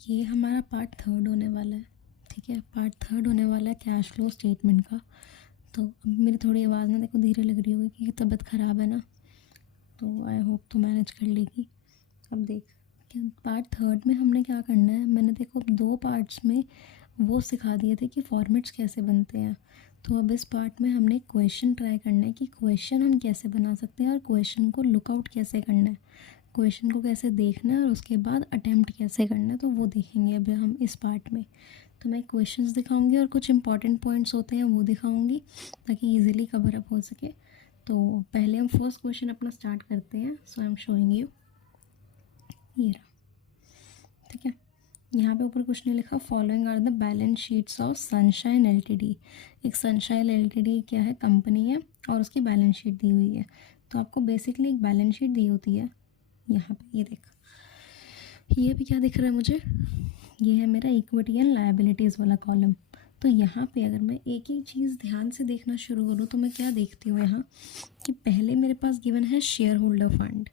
ये हमारा part third होने वाला है। ठीक है, पार्ट थर्ड होने वाला है कैश फ्लो स्टेटमेंट का। तो अब मेरी थोड़ी आवाज़ ना देखो धीरे लग रही होगी क्योंकि तबीयत ख़राब है ना, तो आई होप तो मैनेज कर लेगी। अब देख, क्या पार्ट थर्ड में हमने क्या करना है, मैंने देखो अब 2 पार्ट्स में वो सिखा दिए थे कि फॉर्मेट्स कैसे बनते हैं। तो अब इस पार्ट में हमने क्वेश्चन ट्राई करना है कि क्वेश्चन हम कैसे बना सकते हैं और क्वेश्चन को लुकआउट कैसे करना है, क्वेश्चन को कैसे देखना है और उसके बाद अटैम्प्ट कैसे करना है, तो वो देखेंगे अभी हम इस पार्ट में। तो मैं क्वेश्चंस दिखाऊंगी और कुछ इंपॉर्टेंट पॉइंट्स होते हैं वो दिखाऊंगी ताकि इजीली कवर अप हो सके। तो पहले हम फर्स्ट क्वेश्चन अपना स्टार्ट करते हैं। सो आई एम शोइंग यू, ये रहा। ठीक है, यहाँ पे ऊपर कुछ नहीं लिखा। Following are the balance sheets of Sunshine LTD. एक सनशाइन एलटीडी क्या है, कंपनी है और उसकी बैलेंस शीट दी हुई है। तो आपको बेसिकली एक बैलेंस शीट दी होती है। यहाँ पे ये देख, ये भी क्या दिख रहा है मुझे, ये है मेरा इक्विटी एंड लायबिलिटीज़ वाला कॉलम। तो यहाँ पे अगर मैं एक ही चीज़ ध्यान से देखना शुरू करूँ तो मैं क्या देखती हूँ यहाँ कि पहले मेरे पास गिवन है शेयर होल्डर फंड।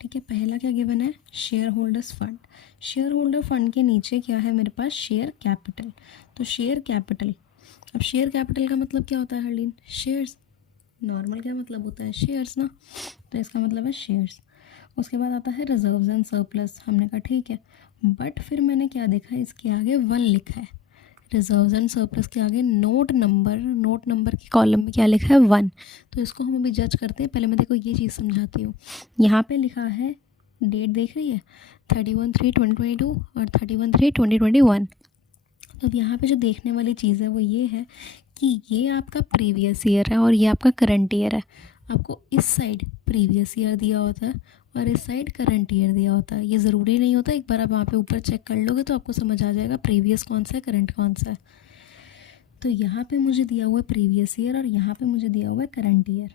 ठीक है, पहला क्या गिवन है, share holders fund. Share holder fund के नीचे क्या है मेरे पास, शेयर कैपिटल। तो शेयर कैपिटल, अब शेयर कैपिटल का मतलब क्या होता है हरलीन, शेयर्स। नॉर्मल क्या मतलब होता है, शेयर्स ना, तो इसका मतलब है शेयर्स। उसके बाद आता है रिजर्व्स एंड सरप्लस। हमने कहा ठीक है, बट फिर मैंने क्या देखा, इसके आगे 1 लिखा है। रिजर्व्स एंड सरप्लस के आगे नोट नंबर के कॉलम में क्या लिखा है, 1। तो इसको हम अभी जज करते हैं। पहले मैं देखो ये चीज़ समझाती हूँ। यहाँ पे लिखा है, डेट देख रही है, 31/3/2022 और 31/3/2021। तो अब यहाँ पे जो देखने वाली चीज़ है वो ये है कि ये आपका प्रीवियस ईयर है और ये आपका करंट ईयर है। आपको इस साइड प्रीवियस ईयर दिया होता है और इस साइड करंट ईयर दिया होता है। ये ज़रूरी नहीं होता, एक बार आप वहाँ पे ऊपर चेक कर लोगे तो आपको समझ आ जाएगा प्रीवियस कौन सा है, करंट कौन सा है। तो यहाँ पे मुझे दिया हुआ है प्रीवियस ईयर और यहाँ पे मुझे दिया हुआ है करंट ईयर।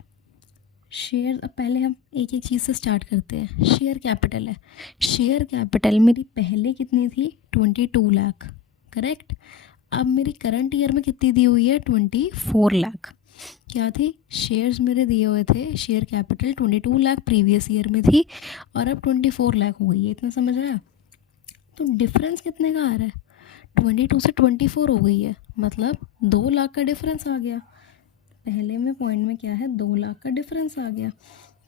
शेयर, अब पहले हम एक एक चीज़ से स्टार्ट करते हैं। शेयर कैपिटल है, शेयर कैपिटल मेरी पहले कितनी थी, 22 लाख, करेक्ट। अब मेरी करंट ईयर में कितनी दी हुई है, 24 लाख। क्या थी, शेयर्स मेरे दिए हुए थे, share capital 22 lakh previous year में थी और अब 24 लाख हो गई है। इतना समझ आया। तो डिफरेंस कितने का आ रहा है, 22 से 24 हो गई है, मतलब 2 लाख का डिफरेंस आ गया। पहले में पॉइंट में क्या है, 2 लाख का डिफरेंस आ गया।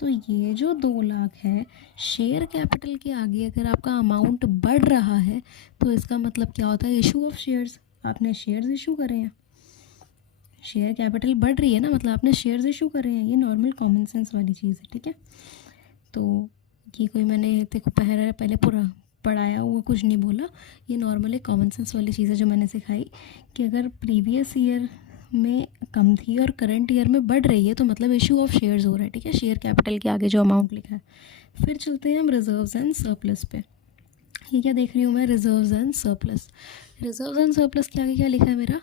तो ये जो 2 लाख है, शेयर कैपिटल के आगे अगर आपका अमाउंट बढ़ रहा है तो इसका मतलब क्या होता है, इशू ऑफ शेयर्स। आपने शेयर्स इशू करे हैं, शेयर कैपिटल बढ़ रही है ना, मतलब आपने शेयर्स इशू करे हैं। ये नॉर्मल कॉमन सेंस वाली चीज़ है। ठीक है, तो ये कोई मैंने देखो पहले पूरा पढ़ाया हुआ कुछ नहीं बोला, ये नॉर्मली कॉमन सेंस वाली चीज़ है जो मैंने सिखाई कि अगर प्रीवियस ईयर में कम थी और करंट ईयर में बढ़ रही है तो मतलब इशू ऑफ शेयर्स हो रहा है। ठीक है, शेयर कैपिटल के आगे जो अमाउंट लिखा है। फिर चलते हैं हम रिजर्व्स एंड सरप्लस पे। ये क्या देख रही हूँ मैं, reserves and surplus. Reserves and surplus के आगे क्या लिखा है मेरा,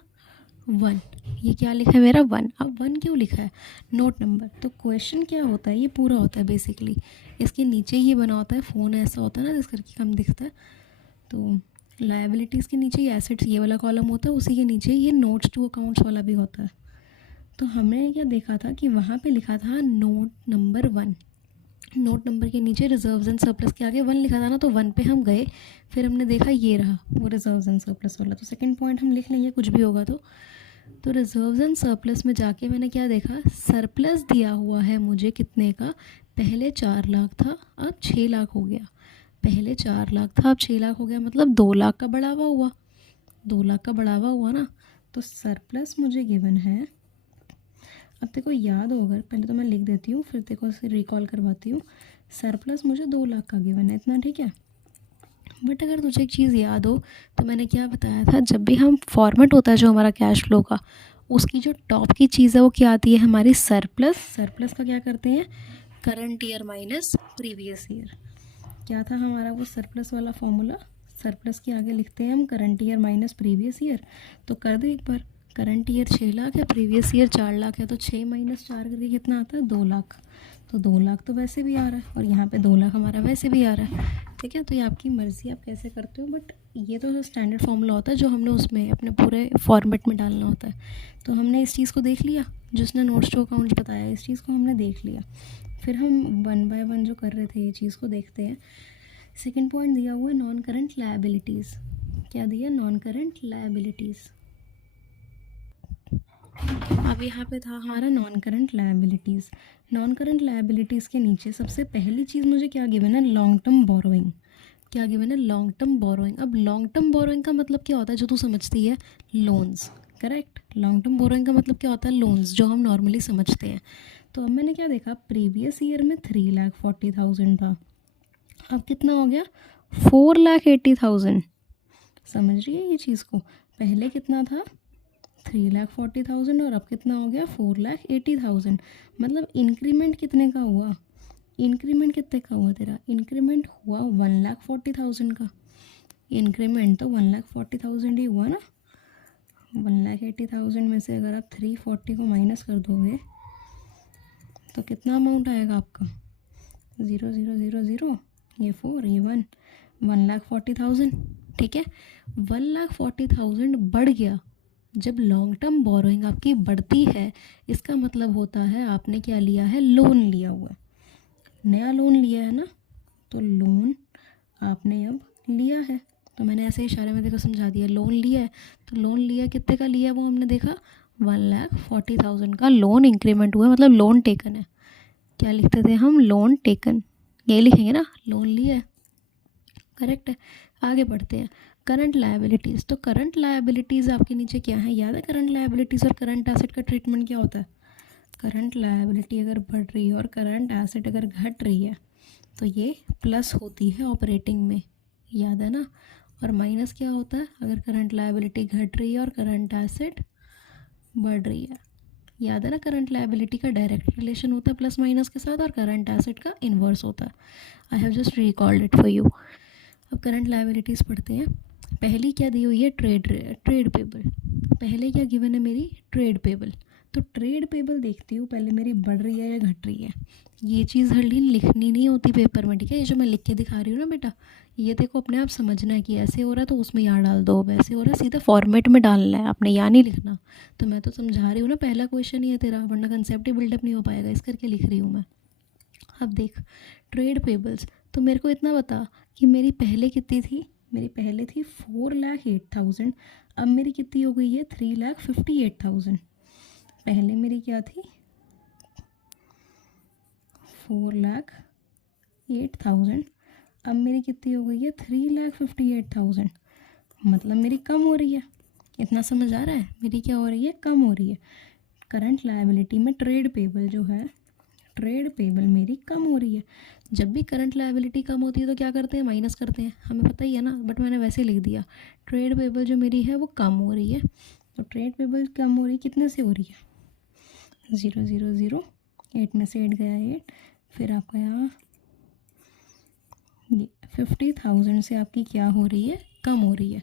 1। ये क्या लिखा है मेरा, 1। अब 1 क्यों लिखा है, नोट नंबर। तो क्वेश्चन क्या होता है, ये पूरा होता है बेसिकली, इसके नीचे ये बना होता है, फ़ोन ऐसा होता है ना जिस करके कम दिखता है। तो लायबिलिटीज़ के नीचे ये एसेट्स ये वाला कॉलम होता है, उसी के नीचे ये नोट्स टू अकाउंट्स वाला भी होता है। तो हमने क्या देखा था कि वहाँ पे लिखा था नोट नंबर 1, नोट नंबर के नीचे रिजर्व्स एंड सरप्लस के आगे 1 लिखा था ना, तो 1 पे हम गए। फिर हमने देखा ये रहा वो रिजर्व्स एंड सरप्लस वाला। तो सेकंड पॉइंट हम लिख लेंगे कुछ भी होगा तो रिजर्व्स एंड सरप्लस में जाके मैंने क्या देखा, सरप्लस दिया हुआ है मुझे कितने का, पहले 4 लाख था अब 6 लाख हो गया। पहले 4 लाख था अब 6 लाख हो गया, मतलब 2 लाख का बढ़ावा हुआ, 2 लाख का बढ़ावा हुआ ना। तो सरप्लस मुझे गिवन है, अब तेको याद होगा, पहले तो मैं लिख देती हूँ फिर तेको से रिकॉल करवाती हूँ। सरप्लस मुझे 2 लाख का गिवन है, इतना ठीक है। बट अगर तुझे एक चीज़ याद हो तो मैंने क्या बताया था, जब भी हम फॉर्मेट होता है जो हमारा कैश फ्लो का, उसकी जो टॉप की चीज़ है वो क्या आती है हमारी, सरप्लस। सरप्लस का क्या करते हैं, current year minus previous year. क्या था हमारा वो सरप्लस वाला फॉर्मूला, सरप्लस के आगे लिखते हैं हम current year minus previous year. तो कर दे एक बार, करंट ईयर 6 लाख है, प्रीवियस ईयर 4 लाख है, तो 6 माइनस 4 करके कितना आता है, 2 लाख। तो 2 लाख तो वैसे भी आ रहा है और यहाँ पे 2 लाख हमारा वैसे भी आ रहा है। ठीक है, तो ये आपकी मर्ज़ी आप कैसे करते हो, बट ये तो स्टैंडर्ड फार्मूला होता है जो हमने उसमें अपने पूरे फॉर्मेट में डालना होता है। तो हमने इस चीज़ को देख लिया, जिसने नोट्स टू अकाउंट्स बताया इस चीज़ को हमने देख लिया। फिर हम 1 बाय 1 जो कर रहे थे ये चीज़ को देखते हैं। सेकंड पॉइंट दिया हुआ है नॉन करंट लायबिलिटीज़। क्या दिया, नॉन करंट लायबिलिटीज़। अब यहाँ पे था हमारा non current liabilities. Non current liabilities के नीचे सबसे पहली चीज़ मुझे क्या गिवन है, लॉन्ग टर्म बोरोइंग। क्या गिवन है, लॉन्ग टर्म बोरोइंग। अब लॉन्ग टर्म बोरोइंग का मतलब क्या होता है, जो तू समझती है, loans. Correct, long term borrowing का मतलब क्या होता है, लोन्स, जो हम नॉर्मली समझते हैं। तो अब मैंने क्या देखा, प्रीवियस ईयर में 3,40,000 था, अब कितना हो गया, 4,80,000। समझ रही है ये चीज़ को, पहले कितना था 3,40,000 और अब कितना हो गया 4,80,000। मतलब इंक्रीमेंट कितने का हुआ, इंक्रीमेंट कितने का हुआ तेरा, इंक्रीमेंट हुआ 1,40,000 का। इंक्रीमेंट तो 1,40,000 ही हुआ ना। 1,80,000 में से अगर आप 340 को माइनस कर दोगे तो कितना अमाउंट आएगा आपका, 0,0,0,0, ये 4, ये 1, 1,40,000। ठीक है, 1,40,000 बढ़ गया। जब लॉन्ग टर्म बोरोइंग आपकी बढ़ती है, इसका मतलब होता है आपने क्या लिया है, लोन लिया हुआ है, नया लोन लिया है ना। तो लोन आपने अब लिया है, तो मैंने ऐसे इशारे में देखो समझा दिया, लोन लिया है। तो लोन लिया कितने का लिया, वो हमने देखा 1,40,000 का लोन इंक्रीमेंट हुआ है, मतलब लोन टेकन है। क्या लिखते थे हम, लोन टेकन, ये लिखेंगे ना, लोन लिया है। करेक्ट है, आगे बढ़ते हैं। करंट लायबिलिटीज़, तो करंट लायबिलिटीज़ आपके नीचे क्या है, याद है करंट लायबिलिटीज़ और करंट एसेट का ट्रीटमेंट क्या होता है। करंट लायबिलिटी अगर बढ़ रही है और करंट एसेट अगर घट रही है तो ये प्लस होती है ऑपरेटिंग में, याद है ना। और माइनस क्या होता है, अगर करंट लायबिलिटी घट रही है और करंट एसेट बढ़ रही है, याद है ना। करंट लायबिलिटी का डायरेक्ट रिलेशन होता है प्लस माइनस के साथ, और करंट एसेट का इन्वर्स होता है। I have just recalled it for you. अब करंट लायबिलिटीज़ पढ़ते हैं। पहली क्या दी हुई है, ट्रेड पेबल। पहले क्या गिवन है मेरी, ट्रेड पेबल। तो ट्रेड पेबल देखती हूँ पहले मेरी बढ़ रही है या घट रही है। ये चीज़ हर दिन लिखनी नहीं होती पेपर में, ठीक है। ये जो मैं लिख के दिखा रही हूँ ना बेटा, ये देखो अपने आप समझना है कि ऐसे हो रहा है तो उसमें यहाँ डाल दो, वैसे हो रहा है सीधा फॉर्मेट में डालना है, आपने यहाँ नहीं लिखना। तो मैं तो समझा रही हूँ ना, पहला क्वेश्चन ही है तेरा, वरना कंसेप्ट ही बिल्डअप नहीं हो पाएगा, इस करके लिख रही हूँ मैं। अब देख ट्रेड पेबल्स, तो मेरे को इतना बता कि मेरी पहले कितनी थी, मेरी पहले थी 4,08,000, अब मेरी कितनी हो गई है 3,58,000। पहले मेरी क्या थी 4,08,000, अब मेरी कितनी हो गई है 3,58,000। मतलब मेरी कम हो रही है, इतना समझ आ रहा है, मेरी क्या हो रही है, कम हो रही है। करंट लायबिलिटी में ट्रेड पेबल जो है, ट्रेड पेबल मेरी कम हो रही है। जब भी करंट लायबिलिटी कम होती है तो क्या करते हैं, माइनस करते हैं, हमें पता ही है ना, बट मैंने वैसे लिख दिया। ट्रेड पेबल जो मेरी है वो कम हो रही है। तो ट्रेड पेबल कम हो रही है, कितने से हो रही है, 0,0,0, 8 में से 8 गया 8, फिर आपका यहाँ 50,000 से आपकी क्या हो रही है, कम हो रही है।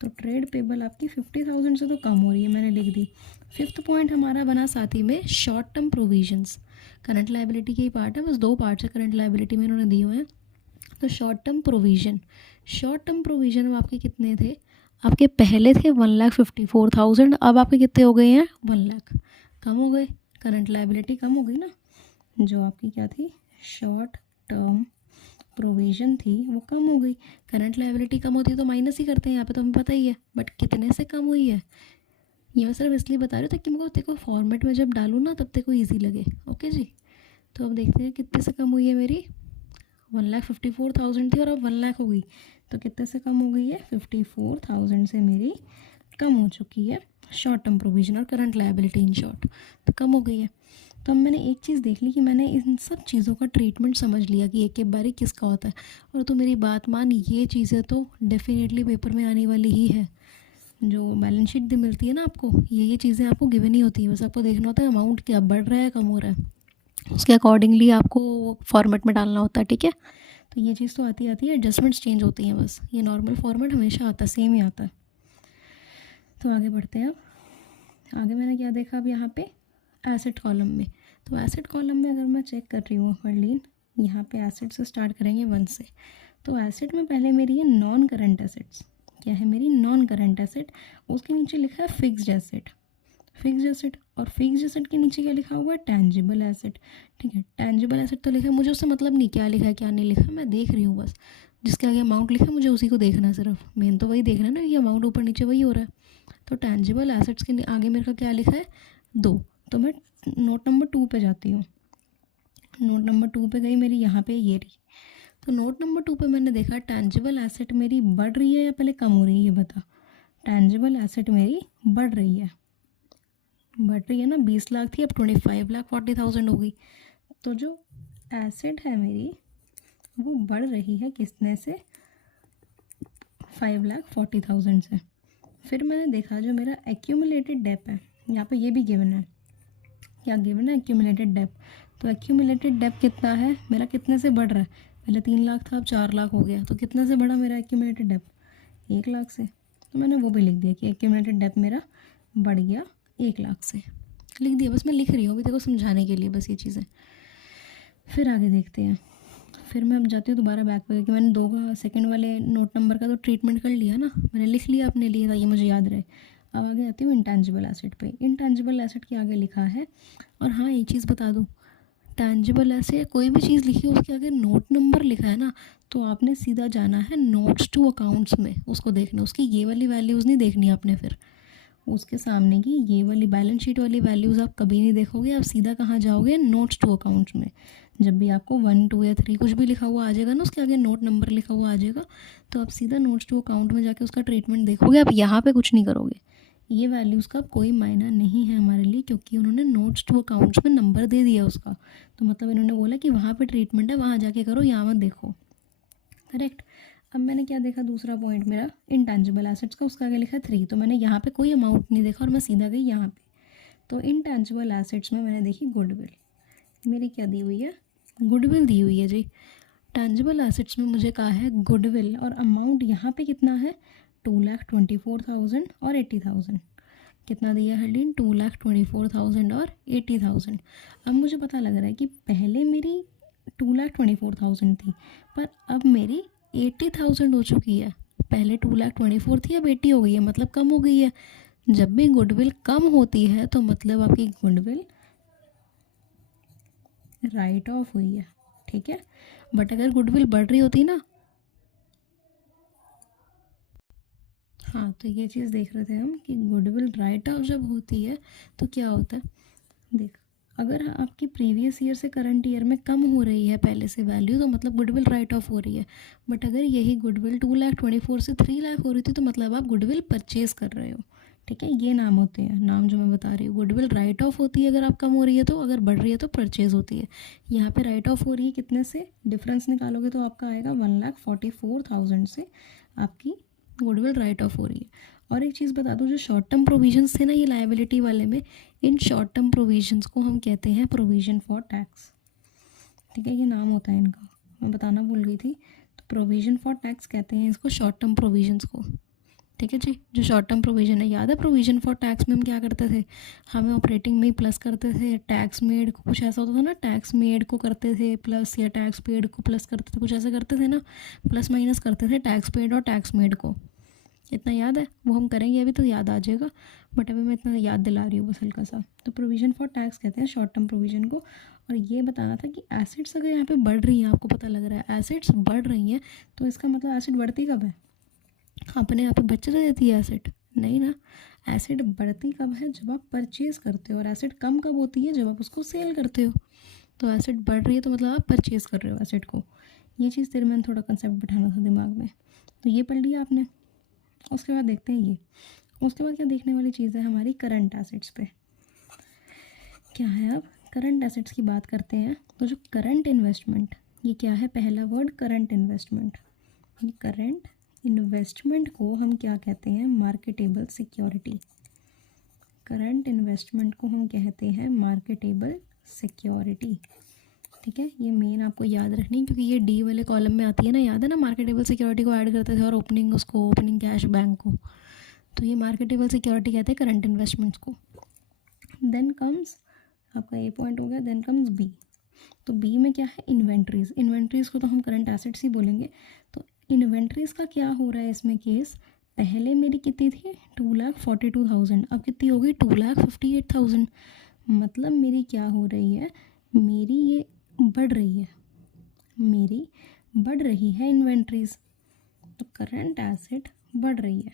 तो ट्रेड पेबल आपकी 50,000 से तो कम हो रही है, मैंने लिख दी। फिफ्थ पॉइंट हमारा बना साथी में short term provisions. Current liability के ही पार्ट है, बस 2 पार्ट है करंट लायबिलिटी में इन्होंने दिए हुए हैं। तो short term provision, short term provision में आपके कितने थे, आपके पहले थे 1,54,000, अब आपके कितने हो गए हैं 1,00,000, कम हो गए, करंट लायबिलिटी कम हो गई ना। जो आपकी क्या थी, शॉर्ट टर्म प्रोविज़न थी वो कम हो गई। करंट लायबिलिटी कम होती है तो माइनस ही करते हैं यहाँ पे, तो हमें पता ही है, बट कितने से कम हुई है ये मैं सिर्फ इसलिए बता रही हूँ ताकि मेरे को तेरे को फॉर्मेट में जब डालूँ ना तब तेरे को ईजी लगे। ओके जी, तो अब देखते हैं कितने से कम हुई है मेरी, 1,54,000 थी और अब 1,00,000 हो गई। तो कितने से कम हो गई है, 54,000 से मेरी कम हो चुकी है शॉर्ट टर्म प्रोविजन और करंट लायबिलिटी इन शॉर्ट, तो कम हो गई है। तो अब मैंने एक चीज़ देख ली कि मैंने इन सब चीज़ों का ट्रीटमेंट समझ लिया कि एक एक बारी किसका होता है। और तो मेरी बात मान, ये चीज़ें तो डेफिनेटली पेपर में आने वाली ही है। जो बैलेंस शीट भी मिलती है ना आपको, ये चीज़ें आपको गिवन ही होती है, बस आपको देखना होता है अमाउंट क्या बढ़ रहा है कम हो रहा है, उसके अकॉर्डिंगली आपको फॉर्मेट में डालना होता है, ठीक है। तो ये चीज़ तो आती आती है, एडजस्टमेंट्स चेंज होती हैं बस, ये नॉर्मल फॉर्मेट हमेशा आता है, सेम ही आता है। तो आगे बढ़ते हैं। अब आगे मैंने क्या देखा, अब यहाँ पे एसेट कॉलम में, तो एसेट कॉलम में अगर मैं चेक कर रही हूँ फर्लीन, यहाँ पे एसेट से स्टार्ट करेंगे 1 से। तो एसेट में पहले मेरी है नॉन करंट एसेट्स, क्या है मेरी नॉन करंट एसेट, उसके नीचे लिखा है फिक्स्ड एसेट, फिक्स्ड एसेट, और फिक्स्ड एसेट के नीचे क्या लिखा हुआ है, टेंजिबल एसेट। ठीक है, टेंजिबल एसेट तो लिखा है, मुझे उससे मतलब नहीं क्या लिखा है क्या नहीं लिखा है, मैं देख रही हूँ बस। जिसके आगे अमाउंट लिखा है मुझे उसी को देखना है, सिर्फ मेन तो वही देखना है ना, ये अमाउंट ऊपर नीचे वही हो रहा है। तो टेंजिबल एसेट्स के आगे मेरे का क्या लिखा है 2, तो मैं नोट नंबर 2 पे जाती हूँ। नोट नंबर 2 पे गई, मेरी यहाँ पे ये रही। तो नोट नंबर 2 पे मैंने देखा टेंजिबल एसेट मेरी बढ़ रही है या पहले कम हो रही है, ये बता। टेंजिबल एसेट मेरी बढ़ रही है, बढ़ रही है ना, 20 लाख थी अब 25,40,000 हो गई। तो जो एसेट है मेरी वो बढ़ रही है किसने से, 5,40,000 से। फिर मैंने देखा जो मेरा एक्यूमुलेटेड डेप है, यहाँ पे ये भी गिवन है, क्या गिवन है, एक्यूमुलेटेड डेप। तो एक्यूमुलेटेड डेप कितना है मेरा, कितने से बढ़ रहा है, पहले 3 लाख था अब 4 लाख हो गया, तो कितने से बढ़ा मेरा एक्यूमुलेटेड डेप, 1 लाख से। तो मैंने वो भी लिख दिया कि एक्यूमुलेटेड डेप मेरा बढ़ गया 1 लाख से, लिख दिया। बस मैं लिख रही हूँ अभी देखो समझाने के लिए बस ये चीज़ें। फिर आगे देखते हैं। फिर मैं अब जाती हूँ दोबारा बैक पे, कि मैंने 2 का सेकंड वाले नोट नंबर का तो ट्रीटमेंट कर लिया ना, मैंने लिख लिया अपने लिए ताकि मुझे याद रहे। अब आगे आती हूँ इंटेंजिबल एसेट पे। इंटेंजिबल एसेट के आगे लिखा है, और हाँ एक चीज़ बता दूँ, टेंजिबल एसेट कोई भी चीज़ लिखी हो उसके आगे नोट नंबर लिखा है ना, तो आपने सीधा जाना है नोट्स टू अकाउंट्स में, उसको देखना, उसकी ये वाली वैल्यूज़ नहीं देखनी आपने। फिर उसके सामने की ये वाली बैलेंस शीट वाली वैल्यूज़ आप कभी नहीं देखोगे, आप सीधा कहाँ जाओगे, नोट्स टू अकाउंट्स में। जब भी आपको 1, 2 या 3 कुछ भी लिखा हुआ आ जाएगा ना, उसके आगे नोट नंबर लिखा हुआ आ जाएगा, तो आप सीधा नोट्स टू अकाउंट में जाके उसका ट्रीटमेंट देखोगे, आप यहाँ पे कुछ नहीं करोगे। ये वैल्यूज़ का कोई मायना नहीं है हमारे लिए, क्योंकि उन्होंने नोट्स टू अकाउंट्स में नंबर दे दिया उसका, तो मतलब इन्होंने बोला कि वहाँ पे ट्रीटमेंट है, वहाँ जाके करो, यहाँ मत देखो। करेक्ट। अब मैंने क्या देखा, दूसरा पॉइंट मेरा इंटेंजिबल एसेट्स का, उसका आगे लिखा 3, तो मैंने यहाँ पे कोई अमाउंट नहीं देखा और मैं सीधा गई यहाँ पे। तो इंटेंजिबल एसेट्स में मैंने देखी गुडविल, मेरी क्या दी हुई है, गुडविल दी हुई है जी। टेंजिबल एसेट्स में मुझे कहा है गुडविल, और अमाउंट यहाँ पे कितना है, 2,24,000 और 80,000। कितना दिया है लीन, 2,24,000 और 80,000। अब मुझे पता लग रहा है कि पहले मेरी 2,24,000 थी, पर अब मेरी 80,000 हो चुकी है। पहले 2,24,000 थी, अब 80 हो गई है, मतलब कम हो गई है। जब भी गुडविल कम होती है तो मतलब आपकी गुडविल राइट ऑफ हुई है, ठीक है। बट अगर गुडविल बढ़ रही होती ना, हाँ तो ये चीज़ देख रहे थे हम कि गुडविल राइट ऑफ जब होती है तो क्या होता है, देख अगर आपकी प्रीवियस ईयर से करंट ईयर में कम हो रही है पहले से वैल्यू, तो मतलब गुडविल राइट ऑफ हो रही है। बट अगर यही गुडविल 2,24,000 से 3 लाख हो रही थी, तो मतलब आप गुडविल परचेज कर रहे हो, ठीक है। ये नाम होते हैं, नाम जो मैं बता रही हूँ। गुडविल राइट ऑफ होती है अगर आप कम हो रही है तो, अगर बढ़ रही है तो परचेज होती है। यहाँ पे राइट ऑफ हो रही है कितने से, डिफरेंस निकालोगे तो आपका आएगा 1,44,000 से आपकी गुडविल राइट ऑफ हो रही है। और एक चीज़ बता दूँ, जो शॉर्ट टर्म प्रोविजंस थे ना ये लायबिलिटी वाले में, इन शॉर्ट टर्म प्रोविजंस को हम कहते हैं प्रोविजन फॉर टैक्स, ठीक है। ये नाम होता है इनका, मैं बताना भूल गई थी। तो प्रोविजन फॉर टैक्स कहते हैं इसको, शॉर्ट टर्म प्रोविजंस को, ठीक है जी। जो शॉर्ट टर्म प्रोविजन है, याद है प्रोविजन फॉर टैक्स में हम क्या करते थे, हमें ऑपरेटिंग में ही प्लस करते थे, टैक्स मेड को कुछ ऐसा होता था ना, टैक्स मेड को करते थे प्लस, या टैक्स पेड को प्लस करते थे, कुछ ऐसे करते थे ना, प्लस माइनस करते थे टैक्स पेड और टैक्स मेड को। इतना याद है, वो हम करेंगे अभी तो याद आ जाएगा, बट अभी मैं इतना याद दिला रही हूँ बस हल्का सा। तो प्रोविजन फॉर टैक्स कहते हैं शॉर्ट टर्म प्रोविजन को। और ये बताना था कि एसिड्स अगर यहाँ पे बढ़ रही हैं, आपको पता लग रहा है एसिड्स बढ़ रही हैं, तो इसका मतलब एसिड बढ़ती कब है, अपने आप ही बच देती है एसिड, नहीं ना। एसिड बढ़ती कब है, जब आप परचेज़ करते हो, और एसिड कम कब होती है, जब आप उसको सेल करते हो। तो एसिड बढ़ रही है तो मतलब आप परचेज़ कर रहे हो एसिड को। ये चीज़ तेरे मैंने थोड़ा कंसेप्ट बिठाना था दिमाग में, तो ये पढ़ लिया आपने। उसके बाद देखते हैं ये, उसके बाद क्या देखने वाली चीज़ है हमारी, करंट एसेट्स पे क्या है। अब करंट एसेट्स की बात करते हैं, तो जो करंट इन्वेस्टमेंट, ये क्या है, पहला वर्ड करंट इन्वेस्टमेंट। ये करंट इन्वेस्टमेंट को हम क्या कहते हैं, मार्केटेबल सिक्योरिटी। करंट इन्वेस्टमेंट को हम कहते हैं मार्केटेबल सिक्योरिटी, ठीक है। ये मेन आपको याद रखनी, क्योंकि ये डी वाले कॉलम में आती है ना, याद है ना, मार्केटेबल सिक्योरिटी को ऐड करते थे और ओपनिंग उसको, ओपनिंग कैश बैंक को, तो ये मार्केटेबल सिक्योरिटी कहते हैं करंट इन्वेस्टमेंट्स को। देन कम्स, आपका ए पॉइंट हो गया, देन कम्स बी। तो बी में क्या है, इन्वेंट्रीज। इन्वेंट्रीज को तो हम करंट एसेट्स ही बोलेंगे। तो इन्वेंट्रीज का क्या हो रहा है इसमें केस, पहले मेरी कितनी थी 2,42,000, अब कितनी हो गई 2,58,000। मतलब मेरी क्या हो रही है, मेरी ये बढ़ रही है, मेरी बढ़ रही है इन्वेंट्रीज, तो करंट एसेट बढ़ रही है।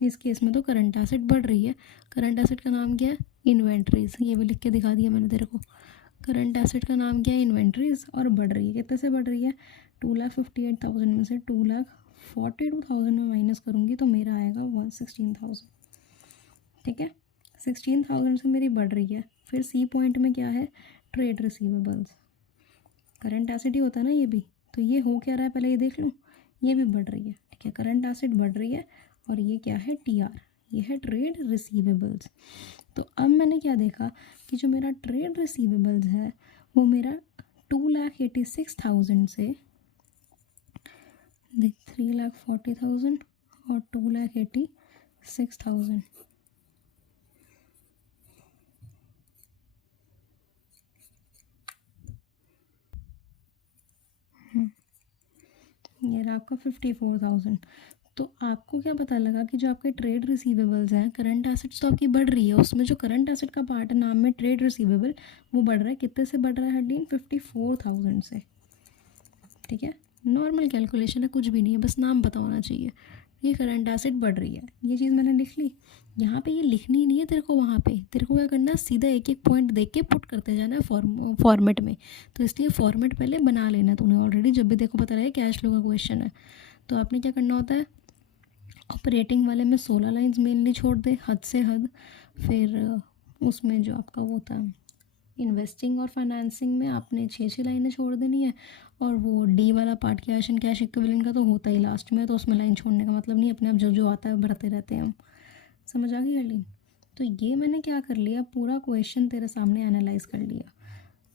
इस केस में तो करंट एसेट बढ़ रही है। करंट एसेट का नाम क्या है? इन्वेंट्रीज। ये भी लिख के दिखा दिया मैंने तेरे को। करंट एसेट का नाम क्या है? इन्वेंट्रीज। और बढ़ रही है, कितने से बढ़ रही है? 2,58,000 में से 2,42,000 में माइनस करूँगी तो मेरा आएगा 116,000। ठीक है, 16,000 से मेरी बढ़ रही है। फिर सी पॉइंट में क्या है? Trade receivables. करंट एसेट ही होता है ना ये भी, तो ये हो क्या रहा है पहले ये देख लूँ। ये भी बढ़ रही है। ठीक है, करंट एसेट बढ़ रही है और ये क्या है? टीआर, ये है ट्रेड रिसीवेबल्स। तो अब मैंने क्या देखा कि जो मेरा ट्रेड रिसीवेबल्स है वो मेरा 2,86,000 से 3,40,000 और 2,86,000। ये रहा आपका 54,000। तो आपको क्या पता लगा कि जो आपके ट्रेड रिसीवेबल्स हैं, करंट एसेट्स तो आपकी बढ़ रही है, उसमें जो करंट एसेट का पार्ट है नाम में ट्रेड रिसीवेबल, वो बढ़ रहा है। कितने से बढ़ रहा है हरदीन? 54,000 से। ठीक है, नॉर्मल कैलकुलेशन है, कुछ भी नहीं है, बस नाम पता होना चाहिए। ये करंट एसेट बढ़ रही है, ये चीज़ मैंने लिख ली। यहाँ पे ये लिखनी नहीं है तेरे को, वहाँ पे तेरे को क्या करना है? सीधा एक एक पॉइंट देख के पुट करते जाना है फॉर्मेट में। तो इसलिए फॉर्मेट पहले बना लेना तूने ऑलरेडी, जब भी देखो पता रहे कैश फ्लो का क्वेश्चन है। तो आपने क्या करना होता है? ऑपरेटिंग वाले में 16 लाइंस मेनली छोड़ दे, हद से हद। फिर उसमें जो आपका वो था इन्वेस्टिंग और फाइनेंसिंग में आपने 6 लाइनें छोड़ देनी है। और वो डी वाला part cash and cash equivalent का तो होता ही लास्ट में, तो उसमें लाइन छोड़ने का मतलब नहीं, अपने आप जो जो आता है भरते रहते हैं हम। समझ आ गई हरलीन? तो ये मैंने क्या कर लिया, पूरा क्वेश्चन तेरे सामने एनालाइज कर लिया।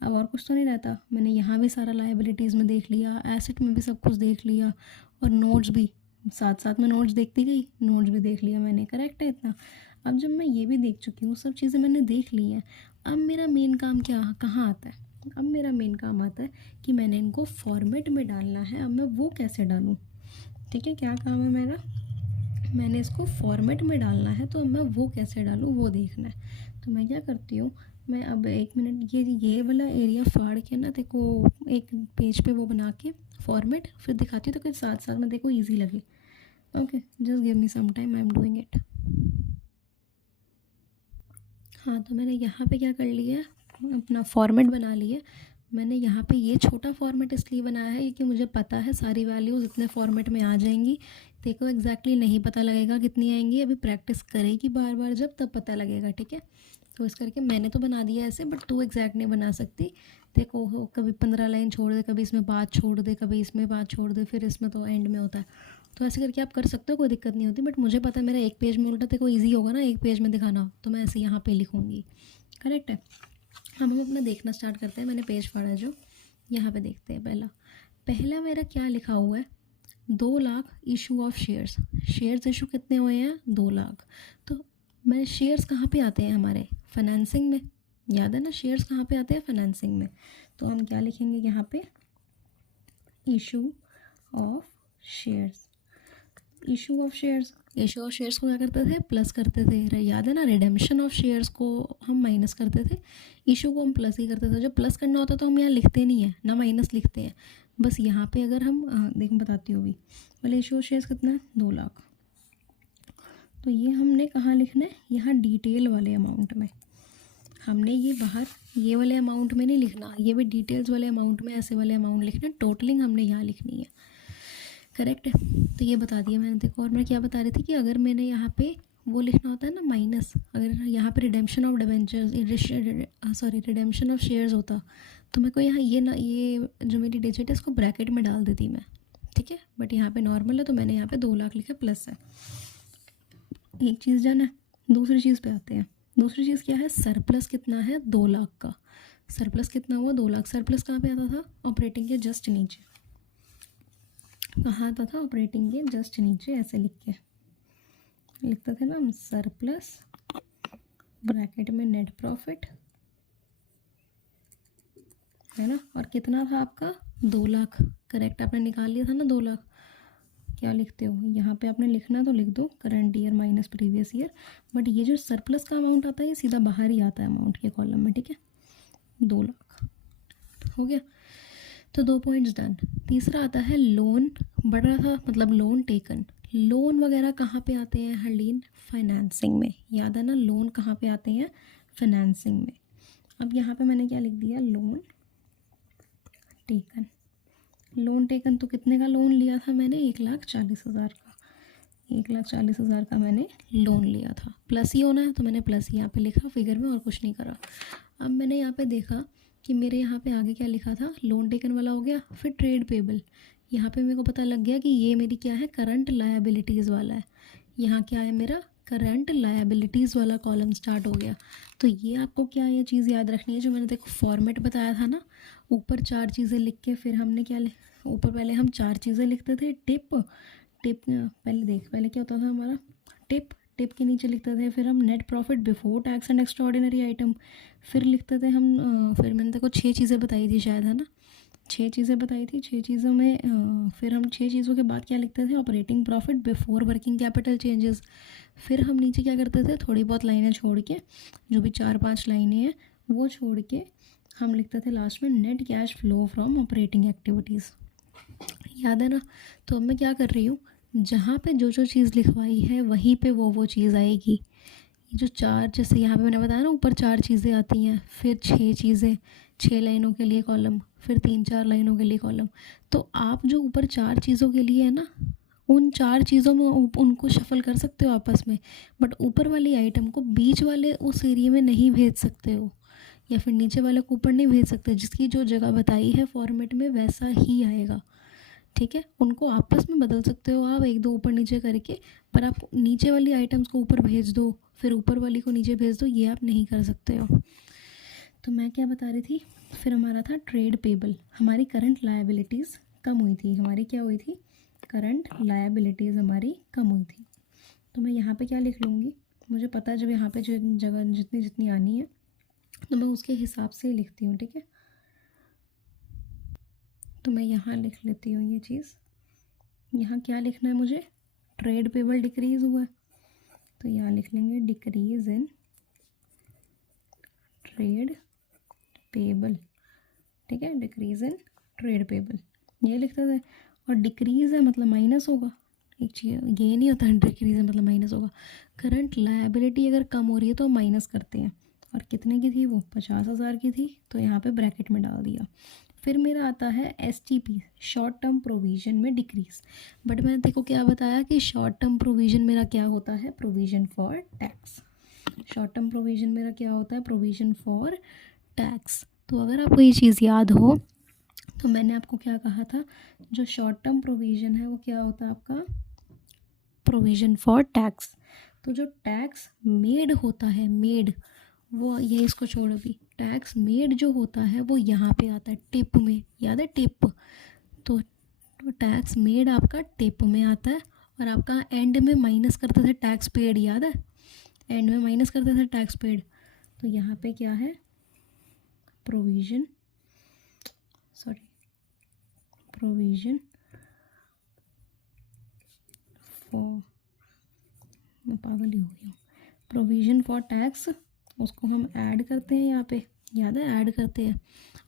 अब और कुछ तो नहीं रहता। मैंने यहाँ भी सारा लायबिलिटीज़ में देख लिया, एसेट में भी सब कुछ देख लिया, और नोट्स भी साथ साथ में नोट्स देखती गई, नोट्स भी देख लिया मैंने। करेक्ट है इतना? अब जब मैं ये भी देख चुकी हूँ, सब चीज़ें मैंने देख ली हैं, अब मेरा मेन काम क्या कहाँ आता है? अब मेरा मेन काम आता है कि मैंने इनको फॉर्मेट में डालना है। अब मैं वो कैसे डालूँ? ठीक है, क्या काम है मेरा? मैंने इसको फॉर्मेट में डालना है, तो अब मैं वो कैसे डालूँ वो देखना है। तो मैं क्या करती हूँ, मैं अब 1 मिनट ये वाला एरिया फाड़ के ना देखो, एक पेज पे वो बना के फॉर्मेट फिर दिखाती हूँ, तो कुछ साथ साथ में देखो ईजी लगे। Okay, just give me some time, I am doing it. हाँ, तो मैंने यहाँ पे क्या कर लिया, अपना फॉर्मेट बना लिया। मैंने यहाँ पे ये छोटा फॉर्मेट इसलिए बनाया है क्योंकि मुझे पता है सारी वैल्यूज़ इतने फॉर्मेट में आ जाएंगी। देखो एग्जैक्टली नहीं पता लगेगा कितनी आएंगी, अभी प्रैक्टिस करेगी बार बार जब, तब पता लगेगा। ठीक है, तो इस करके मैंने तो बना दिया ऐसे, बट तू एग्जैक्ट नहीं बना सकती। देखो हो कभी 15 लाइन छोड़ दे, कभी इसमें 5 छोड़ दे, कभी इसमें 5 छोड़ दे, फिर इसमें तो एंड में होता है। तो ऐसे करके आप कर सकते हो, कोई दिक्कत नहीं होती। बट मुझे पता है मेरा एक पेज में उल्टा देखो ईजी होगा ना एक पेज में दिखाना, तो मैं ऐसे यहाँ पे लिखूँगी। करेक्ट है? हम अपना देखना स्टार्ट करते हैं। मैंने पेज फाड़ा जो, यहाँ पे देखते हैं। पहला मेरा क्या लिखा हुआ है? 2 lakh issue of shares. Shares issue कितने हुए हैं? 2 लाख। तो मैं शेयर्स कहाँ पे आते हैं हमारे? फाइनेंसिंग में। याद है ना, शेयर्स कहाँ पे आते हैं? फाइनेंसिंग में। तो हम क्या लिखेंगे यहाँ पे? Issue of shares. Issue of shares, issue of shares को क्या करते थे? प्लस करते थे। याद है ना, रिडेम्पशन ऑफ शेयर्स को हम माइनस करते थे, इशू को हम प्लस ही करते थे। जब प्लस करना होता तो हम यहाँ लिखते नहीं है ना, माइनस लिखते हैं। बस यहाँ पे अगर हम देख बताती हूँ अभी, पहले इशू ऑफ शेयर्स कितना है? 2 लाख। तो ये हमने कहाँ लिखना है? यहाँ डिटेल वाले अमाउंट में। हमने ये बाहर ये वाले अमाउंट में नहीं लिखना, ये भी डिटेल्स वाले अमाउंट में ऐसे वाले अमाउंट लिखना। टोटलिंग हमने यहाँ लिखनी है। करेक्ट है? तो ये बता दिया मैंने। देखो, और मैं क्या बता रही थी कि अगर मैंने यहाँ पे वो लिखना होता है ना माइनस, अगर यहाँ पे redemption of debentures, sorry redemption of shares होता, तो मेरे को यहाँ ये जो मेरी डिजिट है इसको ब्रैकेट में डाल देती मैं। ठीक है, बट यहाँ पे नॉर्मल है तो मैंने यहाँ पे 2 लाख लिखा, प्लस है। एक चीज़ जाना, दूसरी चीज़ पे आते हैं। दूसरी चीज़ क्या है? सरप्लस कितना है? 2 लाख का। सरप्लस कितना हुआ? 2 लाख। सरप्लस कहाँ पे आता था? ऑपरेटिंग के जस्ट नीचे। कहाँ आता था? ऑपरेटिंग के जस्ट नीचे। ऐसे लिख के लिखते थे ना हम, सरप्लस ब्रैकेट में नेट प्रॉफिट, है ना। और कितना था आपका? 2 लाख। करेक्ट, आपने निकाल लिया था ना 2 लाख। क्या लिखते हो यहाँ पे? आपने लिखना तो लिख दो current year minus previous year, but ये जो सरप्लस का अमाउंट आता है ये सीधा बाहर ही आता है अमाउंट के कॉलम में। ठीक है, 2 लाख हो गया। तो 2 पॉइंट्स डन। तीसरा आता है लोन, बढ़ रहा था मतलब लोन टेकन। लोन वगैरह कहाँ पे आते हैं हरलीन? फाइनेंसिंग में। याद है ना, लोन कहाँ पे आते हैं? फाइनेंसिंग में। अब यहाँ पे मैंने क्या लिख दिया? Loan taken. लोन टेकन तो कितने का लोन लिया था मैंने? 1,40,000 का। 1,40,000 का मैंने लोन लिया था। प्लस ही होना है तो मैंने प्लस यहाँ पे लिखा फिगर में, और कुछ नहीं करा। अब मैंने यहाँ पे देखा कि मेरे यहाँ पे आगे क्या लिखा था? लोन टेकन वाला हो गया, फिर ट्रेड पेबल। यहाँ पे मेरे को पता लग गया कि ये मेरी क्या है? करंट लायबिलिटीज़ वाला है। यहाँ क्या है मेरा? करंट लायबिलिटीज़ वाला कॉलम स्टार्ट हो गया। तो ये आपको क्या ये चीज़ याद रखनी है जो मैंने देखो फॉर्मेट बताया था ना, ऊपर 4 चीज़ें लिख के फिर हमने क्या ऊपर पहले हम 4 चीज़ें लिखते थे। टिप पहले क्या होता था हमारा? टिप के नीचे लिखते थे फिर हम net profit before tax and extraordinary item. फिर लिखते थे हम फिर मैंने देखो 6 चीज़ें बताई थी शायद, है ना? 6 चीज़ें बताई थी। 6 चीज़ों में फिर हम 6 चीज़ों के बाद क्या लिखते थे? Operating profit before working capital changes. फिर हम नीचे क्या करते थे? थोड़ी बहुत लाइनें छोड़ के, जो भी 4-5 लाइनें हैं वो छोड़ के हम लिखते थे लास्ट में net cash flow from operating activities. याद है ना? तो अब मैं क्या कर रही हूँ, जहाँ पे जो चीज़ लिखवाई है वहीं पे वो चीज़ आएगी। ये जो 4, जैसे यहाँ पे मैंने बताया ना, ऊपर 4 चीज़ें आती हैं, फिर 6 चीज़ें, 6 लाइनों के लिए कॉलम, फिर 3-4 लाइनों के लिए कॉलम। तो आप जो ऊपर 4 चीज़ों के लिए है ना, उन 4 चीज़ों में उनको शफल कर सकते हो आपस में, बट ऊपर वाली आइटम को बीच वाले उस एरिया में नहीं भेज सकते हो, या फिर नीचे वाले को ऊपर नहीं भेज सकते। जिसकी जो जगह बताई है फॉर्मेट में वैसा ही आएगा, ठीक है? उनको आपस में बदल सकते हो आप 1-2 ऊपर नीचे करके, पर आप नीचे वाली आइटम्स को ऊपर भेज दो फिर ऊपर वाली को नीचे भेज दो, ये आप नहीं कर सकते हो। तो मैं क्या बता रही थी? फिर हमारा था ट्रेड पेबल। हमारी करंट लायबिलिटीज़ कम हुई थी। हमारी क्या हुई थी? करंट लायबिलिटीज़ हमारी कम हुई थी। तो मैं यहाँ पे क्या लिख लूँगी? मुझे पता है जब यहाँ पे जो जगह जितनी जितनी आनी है तो मैं उसके हिसाब से ही लिखती हूँ, ठीक है? तो मैं यहाँ लिख लेती हूँ ये चीज़। यहाँ क्या लिखना है मुझे? ट्रेड पेबल डिक्रीज़ हुआ है, तो यहाँ लिख लेंगे डिक्रीज़ इन ट्रेड पेबल, ठीक है? डिक्रीज़ इन ट्रेड पेबल ये लिखते थे। और डिक्रीज़ है मतलब माइनस होगा। एक चीज़ ये नहीं होता है डिक्रीज़ है मतलब माइनस होगा। करंट लायबिलिटी अगर कम हो रही है तो माइनस करते हैं। और कितने की थी वो? 50,000 की थी, तो यहाँ पे ब्रैकेट में डाल दिया। फिर मेरा आता है STP, शॉर्ट टर्म प्रोविज़न में डिक्रीज़। बट मैंने देखो क्या बताया कि शॉर्ट टर्म प्रोविज़न मेरा क्या होता है? Provision for tax. Short term provision मेरा क्या होता है? Provision for tax. तो अगर आपको ये चीज़ याद हो तो मैंने आपको क्या कहा था? जो शॉर्ट टर्म प्रोविज़न है वो क्या होता है आपका? Provision for tax. तो जो टैक्स मेड होता है, मेड, वो ये इसको छोड़, अभी टैक्स मेड जो होता है वो यहाँ पे आता है टिप में। याद है टिप? तो टैक्स मेड आपका टिप में आता है, और आपका एंड में माइनस करते थे टैक्स पेड। याद है? एंड में माइनस करते थे टैक्स पेड। तो यहाँ पे क्या है? प्रोविज़न फॉर, मैं पागल ही हो गई हूँ। प्रोविज़न फॉर टैक्स, उसको हम ऐड करते हैं यहाँ पे। याद है? ऐड करते हैं।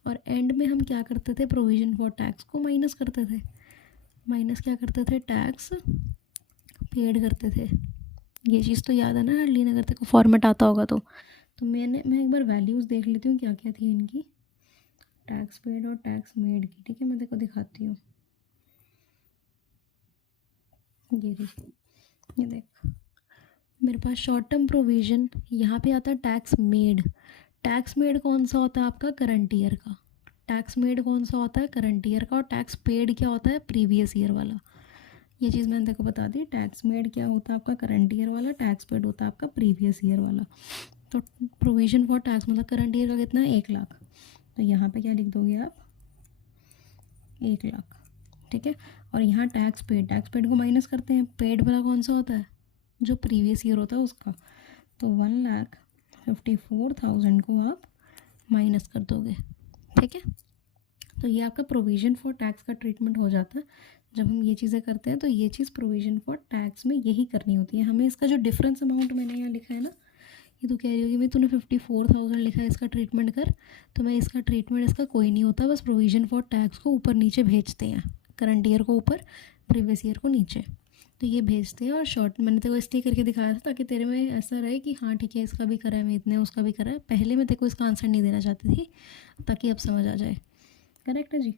और एंड में हम क्या करते थे? प्रोविज़न फॉर टैक्स को माइनस करते थे। माइनस क्या करते थे? टैक्स पेड करते थे। ये चीज़ तो याद है ना हरलीन, अगर तेरे को फॉर्मेट आता होगा तो। मैं एक बार वैल्यूज़ देख लेती हूँ क्या क्या थी इनकी, टैक्स पेड और टैक्स मेड की, ठीक है? मैं तेरे को दिखाती हूँ। ये देख, मेरे पास शॉर्ट टर्म प्रोविज़न यहाँ पे आता है टैक्स मेड। टैक्स मेड कौन सा होता है आपका? करंट ईयर का। टैक्स मेड कौन सा होता है? करंट ईयर का। और टैक्स पेड क्या होता है? प्रीवियस ईयर वाला। ये चीज़ मैंने देखो बता दी। टैक्स मेड क्या होता है आपका? करंट ईयर वाला। टैक्स पेड होता है आपका प्रीवियस ईयर वाला। तो प्रोविज़न फॉर टैक्स मतलब करंट ईयर का कितना है? 1,00,000। तो यहाँ पे क्या लिख दोगे आप? 1,00,000, ठीक है? और यहाँ टैक्स पेड को माइनस करते हैं। पेड वाला कौन सा होता है? जो प्रीवियस ईयर होता है उसका। तो 1,54,000 को आप माइनस कर दोगे, ठीक है? तो ये आपका प्रोविज़न फॉर टैक्स का ट्रीटमेंट हो जाता है। जब हम ये चीज़ें करते हैं तो ये चीज़ प्रोविज़न फॉर टैक्स में यही करनी होती है हमें। इसका जो डिफरेंस अमाउंट मैंने यहाँ लिखा है ना, ये तो कह रही होगी भाई तूने 54,000 लिखा है इसका ट्रीटमेंट कर, तो मैं इसका ट्रीटमेंट इसका कोई नहीं होता, बस प्रोविज़न फॉर टैक्स को ऊपर नीचे भेजते हैं, करंट ईयर को ऊपर प्रीवियस ईयर को नीचे, तो ये भेजते हैं। और शॉर्ट मैंने तेरे को इसलिए करके दिखाया था ताकि तेरे में ऐसा रहे कि हाँ ठीक है इसका भी करा है मैं इतने, उसका भी करा है। पहले मैं तेरे को इसका आंसर नहीं देना चाहती थी ताकि अब समझ आ जाए। करेक्ट है जी।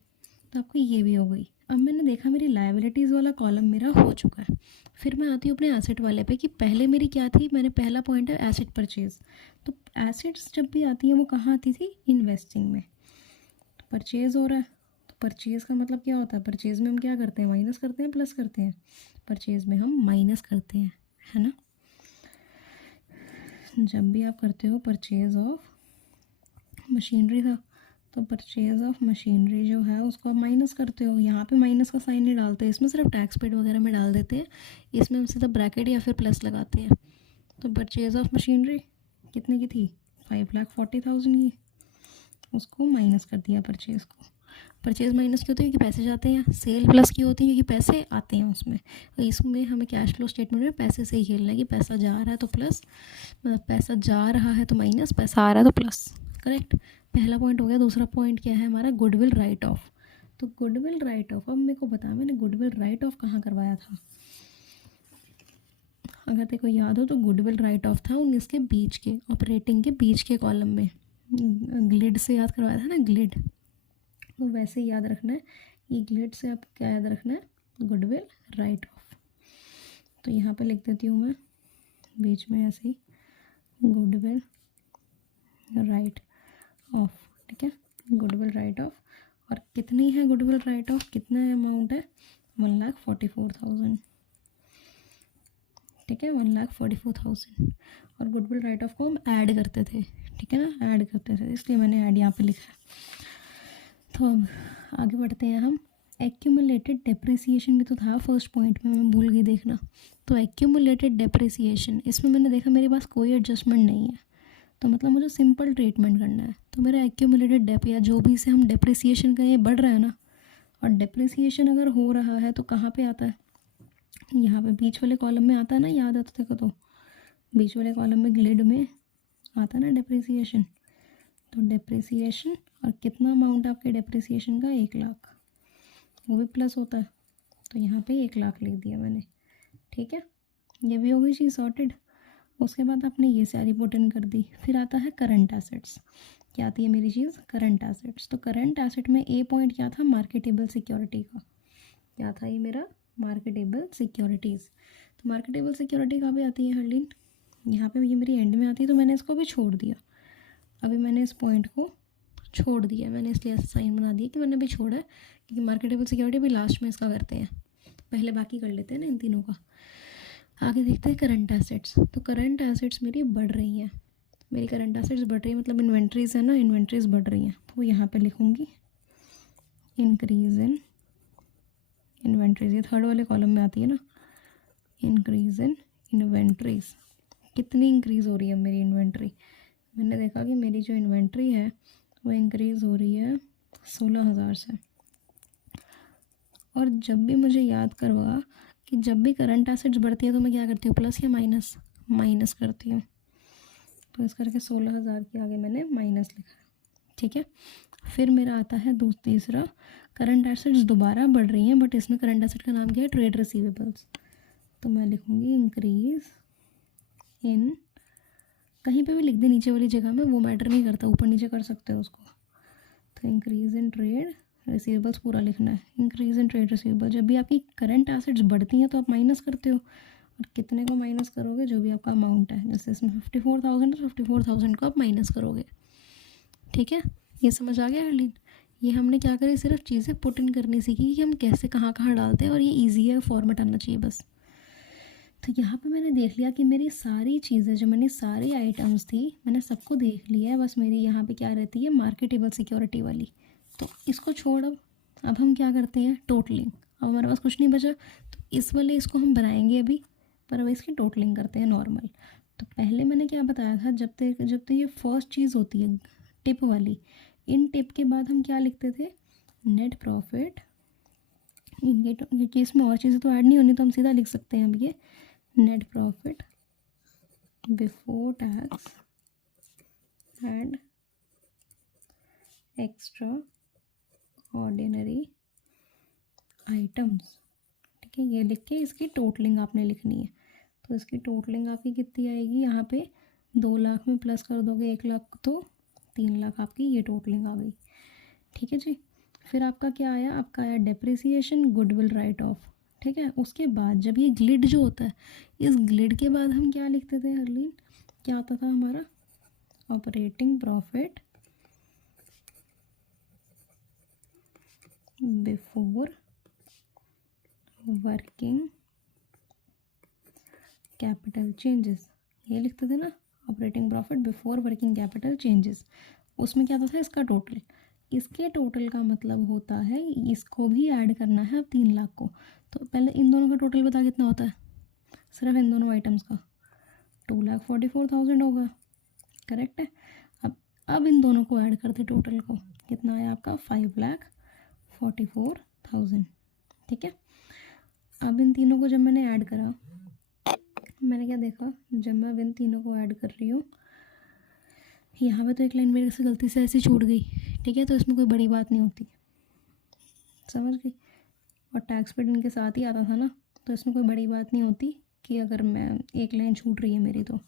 तो आपको ये भी हो गई। अब मैंने देखा मेरी लायबिलिटीज़ वाला कॉलम मेरा हो चुका है। फिर मैं आती हूँ अपने एसेट वाले पे कि पहले मेरी क्या थी, मैंने पहला पॉइंट है एसेट परचेज। तो एसेट्स जब भी आती हैं वो कहाँ आती थी, इन्वेस्टिंग में। परचेज़ हो रहा है तो परचेज़ का मतलब क्या होता है, परचेज़ में हम क्या करते हैं, माइनस करते हैं प्लस करते हैं, परचेज़ में हम माइनस करते हैं, है ना। जब भी आप करते हो परचेज़ ऑफ मशीनरी था तो परचेज़ ऑफ मशीनरी जो है उसको आप माइनस करते हो। यहाँ पे माइनस का साइन नहीं डालते, इसमें सिर्फ टैक्स पेड वगैरह में डाल देते हैं, इसमें हम सीधा ब्रैकेट या फिर प्लस लगाते हैं। तो परचेज़ ऑफ मशीनरी कितने की थी, 5,40,000 की, उसको माइनस कर दिया परचेज़ को। परचेज़ माइनस क्यों होती है, क्योंकि पैसे जाते हैं। सेल प्लस क्यों होती है, क्योंकि पैसे आते हैं उसमें। तो इसमें हमें कैश फ्लो स्टेटमेंट में पैसे से ही खेलना है कि पैसा जा रहा है तो प्लस, मतलब पैसा जा रहा है तो माइनस, पैसा आ रहा है तो प्लस। करेक्ट, पहला पॉइंट हो गया। दूसरा पॉइंट क्या है हमारा, गुडविल राइट ऑफ। तो गुडविल राइट ऑफ, अब मेरे को बता मैंने गुडविल राइट ऑफ कहाँ करवाया था। अगर तेरे को याद हो तो गुडविल राइट ऑफ था 19 के बीच के, ऑपरेटिंग के बीच के कॉलम में। ग्लिड से याद करवाया था ना, ग्लिड, तो वैसे ही याद रखना है। ये ग्लिड से आपको क्या याद रखना है, गुडविल राइट ऑफ। तो यहाँ पे लिख देती हूँ मैं बीच में ऐसे ही, गुडविल राइट ऑफ। ठीक है, गुडविल राइट ऑफ। और कितनी है गुडविल राइट ऑफ, कितना अमाउंट है, 1,44,000। ठीक है, 1,44,000। और गुडविल राइट ऑफ को हम ऐड करते थे, ठीक है ना, ऐड करते थे, इसलिए मैंने ऐड यहाँ पे लिखा है। तो अब आगे बढ़ते हैं हम। एक्यूमुलेटेड डेप्रिसिएशन भी तो था फर्स्ट पॉइंट में, मैं भूल गई देखना। तो एक्यूमुलेटेड डेप्रिसिएशन, इसमें मैंने देखा मेरे पास कोई एडजस्टमेंट नहीं है, तो मतलब मुझे सिंपल ट्रीटमेंट करना है। तो मेरा एक्यूमुलेटेड डेप या जो भी से हम डेप्रिसिएशन का ये बढ़ रहा है ना, और डेप्रिसिएशन अगर हो रहा है तो कहाँ पे आता है, यहाँ पे बीच वाले कॉलम में आता है ना, याद आता देखो तो बीच वाले कॉलम में ग्लिड में आता है ना डेप्रिसिएशन। तो डेप्रिसिएशन, और कितना अमाउंट है आपके डेप्रिसिएशन का, 1,00,000, वो भी प्लस होता है, तो यहाँ पे 1,00,000 लिख दिया मैंने। ठीक है, ये भी हो गई चीज़ सॉर्टेड। उसके बाद आपने ये सारी पुट इन कर दी। फिर आता है करंट एसेट्स। क्या आती है मेरी चीज़, करंट एसेट्स। तो करंट एसेट में ए पॉइंट क्या था, मार्केटेबल सिक्योरिटी का। क्या था ये मेरा, मार्केटेबल सिक्योरिटीज़। तो मार्केटेबल सिक्योरिटी कहाँ पे आती है हरलीन, यहाँ पे ये मेरी एंड में आती है, तो मैंने इसको भी छोड़ दिया। अभी मैंने इस पॉइंट को छोड़ दिया, मैंने इसलिए ऐसा साइन बना दिया कि मैंने भी छोड़ा है, क्योंकि मार्केटेबल सिक्योरिटी भी लास्ट में इसका करते हैं, पहले बाकी कर लेते हैं ना इन तीनों का। आगे देखते हैं करंट एसेट्स। तो करंट एसेट्स मेरी बढ़ रही हैं, मेरी करंट एसेट्स बढ़ रही है, मतलब इन्वेंट्रीज़ है ना, इन्वेंट्रीज़ बढ़ रही हैं, तो यहाँ पे लिखूँगी इंक्रीज़ इन इन्वेंट्रीज़। ये थर्ड वाले कॉलम में आती है ना, इंक्रीज़ इन इन्वेंट्रीज़। कितनी इंक्रीज़ हो रही है मेरी इन्वेंट्री, मैंने देखा कि मेरी जो इन्वेंट्री है वो इंक्रीज़ हो रही है 16,000 से। और जब भी मुझे याद करवा कि जब भी करंट एसेट्स बढ़ती है तो मैं क्या करती हूँ, प्लस या माइनस, माइनस करती हूँ। तो इस करके 16,000 के आगे मैंने माइनस लिखा। ठीक है, फिर मेरा आता है तीसरा, करंट एसेट्स दोबारा बढ़ रही हैं, बट इसमें करंट एसेट का नाम क्या है, ट्रेड रिसीवेबल्स। तो मैं लिखूँगी इंक्रीज़ इन, कहीं पे भी लिख दे नीचे वाली जगह में, वो मैटर नहीं करता, ऊपर नीचे कर सकते हो उसको। तो इंक्रीज़ इन ट्रेड रिसीवेबल्स पूरा लिखना है, इंक्रीज़ इन ट्रेड रिसीवेबल। जब भी आपकी करंट एसेट्स बढ़ती हैं तो आप माइनस करते हो, और कितने को माइनस करोगे, जो भी आपका अमाउंट है, जैसे इसमें 54,000 तो 54,000 को आप माइनस करोगे। ठीक है, ये समझ आ गया हरलीन। ये हमने क्या करी, सिर्फ चीज़ें पुट इन करनी सीखी कि हम कैसे कहाँ कहाँ डालते हैं, और ये ईजी है, फॉर्मेट आना चाहिए बस। तो यहाँ पे मैंने देख लिया कि मेरी सारी चीज़ें जो मैंने सारी आइटम्स थी मैंने सबको देख लिया है, बस मेरी यहाँ पे क्या रहती है, मार्केटेबल सिक्योरिटी वाली। तो इसको छोड़, अब हम क्या करते हैं, टोटलिंग। अब हमारे पास कुछ नहीं बचा, तो इस वाले इसको हम बनाएंगे अभी, पर अब इसकी टोटलिंग करते हैं नॉर्मल। तो पहले मैंने क्या बताया था, जब तक ये फर्स्ट चीज़ होती है टिप वाली, इन टिप के बाद हम क्या लिखते थे, नेट प्रॉफिट। इनके केस में और चीज़ें तो ऐड नहीं होनी, तो हम सीधा लिख सकते हैं अब ये net profit before tax and extra ordinary items. ठीक है, ये लिख के इसकी टोटलिंग आपने लिखनी है। तो इसकी टोटलिंग आपकी कितनी आएगी, यहाँ पे 2 लाख में प्लस कर दोगे 1 लाख तो 3 लाख आपकी ये टोटलिंग आ गई। ठीक है जी। फिर आपका क्या आया, आपका आया डेप्रिसिएशन, गुडविल राइट ऑफ। ठीक है, उसके बाद जब ये ग्लिड जो होता है, इस ग्लिड के बाद हम क्या लिखते थे हरलीन, क्या आता था हमारा, operating profit before working capital changes. ये लिखते थे ना, operating profit before working capital changes. उसमें क्या आता था, इसका टोटल। इसके टोटल का मतलब होता है इसको भी ऐड करना है अब 3 लाख को। तो पहले इन दोनों का टोटल बता कितना होता है, सिर्फ इन दोनों आइटम्स का 2,44,000 होगा। करेक्ट है। अब इन दोनों को ऐड करते टोटल को, कितना आया आपका 5,44,000। ठीक है। अब इन तीनों को जब मैंने ऐड करा, मैंने क्या देखा, जब मैं अब इन तीनों को ऐड कर रही हूँ, यहाँ पे तो एक लाइन मेरे से गलती से ऐसी छूट गई। ठीक है, तो इसमें कोई बड़ी बात नहीं होती, समझ गई। और टैक्स पेड इनके साथ ही आता था ना, तो इसमें कोई बड़ी बात नहीं होती कि अगर मैं एक लाइन छूट रही है मेरी तो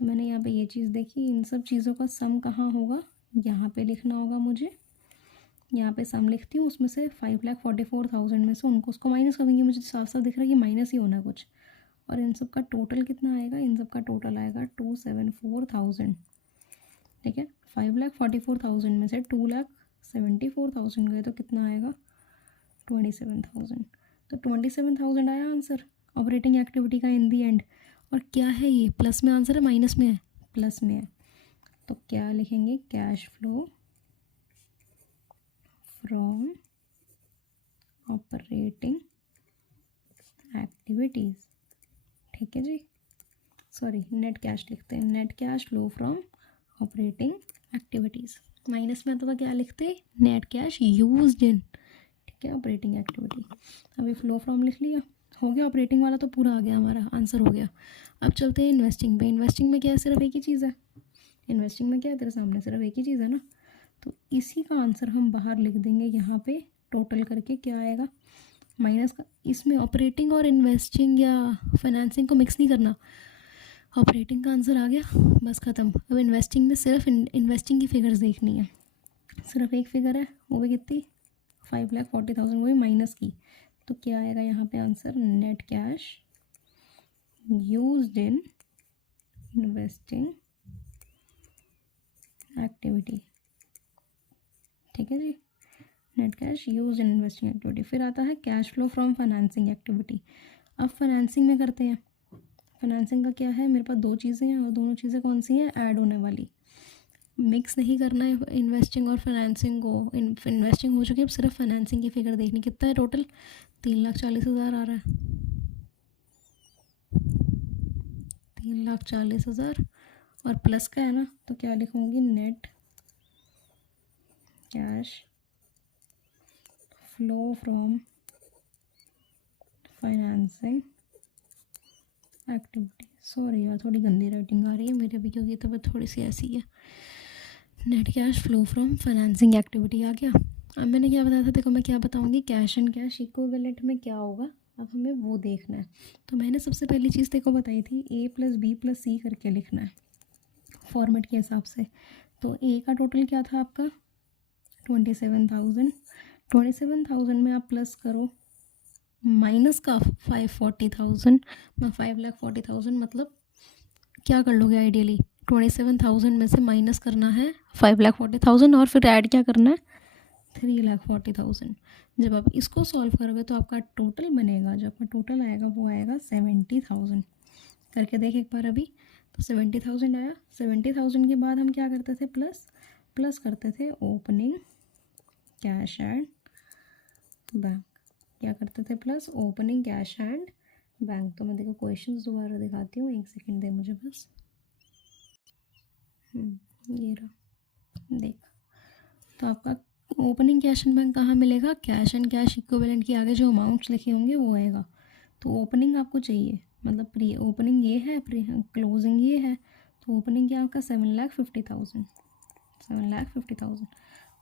मैंने यहाँ पे ये चीज़ देखी। इन सब चीज़ों का सम कहाँ होगा, यहाँ पे लिखना होगा मुझे। यहाँ पे सम लिखती हूँ, उसमें से 5,44,000 में से उनको उसको माइनस कर देंगे। मुझे साफ साफ दिख रहा है कि माइनस ही होना है कुछ। और इन सब का टोटल कितना आएगा, इन सब का टोटल आएगा 274,000। ठीक है, 5,44,000 में से 2,74,000 गए तो कितना आएगा, 27,000। तो 27,000 आया आंसर ऑपरेटिंग एक्टिविटी का इन दी एंड। और क्या है ये, प्लस में आंसर है माइनस में है, प्लस में है। तो क्या लिखेंगे, cash flow from operating activities. ठीक है जी, सॉरी नेट कैश लिखते हैं, net cash flow from operating activities. Minus में आता था क्या लिखते, नेट कैश यूज्ड इन। ठीक है, ऑपरेटिंग एक्टिविटी। अभी फ्लो फ्रॉम लिख लिया, हो गया। ऑपरेटिंग वाला तो पूरा आ गया, हमारा आंसर हो गया। अब चलते हैं इन्वेस्टिंग पे। इन्वेस्टिंग में क्या है, सिर्फ एक ही चीज़ है। इन्वेस्टिंग में क्या है, तेरे सामने सिर्फ एक ही चीज़ है ना। तो इसी का आंसर हम बाहर लिख देंगे यहाँ पे, टोटल करके क्या आएगा माइनस का। इसमें ऑपरेटिंग और इन्वेस्टिंग या फाइनेंसिंग को मिक्स नहीं करना। ऑपरेटिंग का आंसर आ गया, बस ख़त्म। अब इन्वेस्टिंग में सिर्फ इन्वेस्टिंग की फिगर्स देखनी है। सिर्फ एक फिगर है, वो भी कितनी, 5,40,000, वो भी माइनस की। तो क्या आएगा यहाँ पे answer, net cash used in investing activity. ठीक है जी, net cash used in investing activity. फिर आता है cash flow from financing activity. अब फाइनेंसिंग में करते हैं। फाइनेंसिंग का क्या है, मेरे पास 2 चीज़ें हैं और दोनों चीज़ें कौन सी हैं, ऐड होने वाली। मिक्स नहीं करना है इन्वेस्टिंग और फाइनेंसिंग को। इन्वेस्टिंग हो चुकी है, अब सिर्फ फाइनेंसिंग की फिगर देखनी। कितना है टोटल, 3,40,000 आ रहा है, 3,40,000 और प्लस का है ना, तो क्या लिखूँगी, net cash flow from financing activity. Sorry यार, थोड़ी गंदी राइटिंग आ रही है मेरे भी, क्योंकि तबीयत थोड़ी सी ऐसी है। Net cash flow from financing activity आ गया। अब मैंने क्या बताया था, देखो मैं क्या बताऊंगी, कैश एंड कैश इक्विवेलेंट में क्या होगा, अब हमें वो देखना है। तो मैंने सबसे पहली चीज़ देखो बताई थी, A+B+C करके लिखना है फॉर्मेट के हिसाब से। तो ए का टोटल क्या था आपका, 27,000। 27,000 में आप प्लस करो माइनस का 540,000, 5,40,000 मतलब क्या कर लोगे आइडियली, 27,000 में से माइनस करना है 5,40,000 और फिर ऐड क्या करना है 3,40,000। जब आप इसको सॉल्व करोगे तो आपका टोटल बनेगा, जो आपका टोटल आएगा वो आएगा 70,000। करके देख एक बार अभी, तो 70,000 आया। 70,000 के बाद हम क्या करते थे, प्लस करते थे ओपनिंग कैश एंड बैंक। क्या करते थे, plus opening cash and bank. तो मैं देखो क्वेश्चन दोबारा दिखाती हूँ, 1 सेकेंड दे मुझे बस। ये रहा, देख। तो आपका ओपनिंग कैश एंड बैंक कहाँ मिलेगा, कैश एंड कैश इक्विवेलेंट के आगे जो अमाउंट्स लिखे होंगे वो आएगा। तो ओपनिंग आपको चाहिए, मतलब प्री ओपनिंग ये है, प्री क्लोजिंग ये है, तो ओपनिंग क्या आपका 7,50,000, 7,50,000।